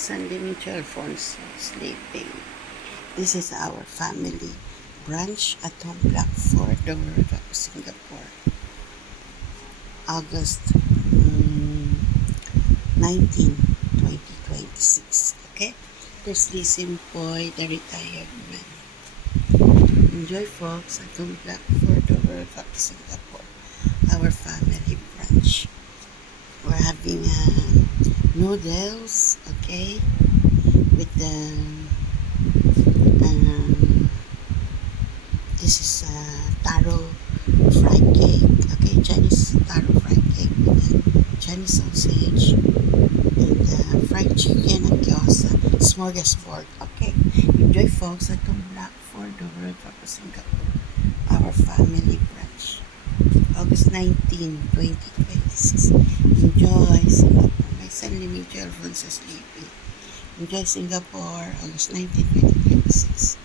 San Dimitri Alfonso sleeping. This is our family brunch at Home Block 4, Dover, Singapore. August 19, 2026. Okay? There's Simpoy, the retired man. Enjoy, folks, at Home Block 4, Dover, Singapore. Our family brunch. We're having noodles, okay, with the this is taro fried cake, okay, Chinese taro fried cake with the Chinese sausage and fried chicken and gyoza, smorgasbord, okay. Enjoy, folks, at Block 4, Dover, Singapore. Our family brunch. August 19, 2026. Enjoy Singapore. My son Dimitri Alfonso sleeping. Enjoy Singapore. August 19, 2026.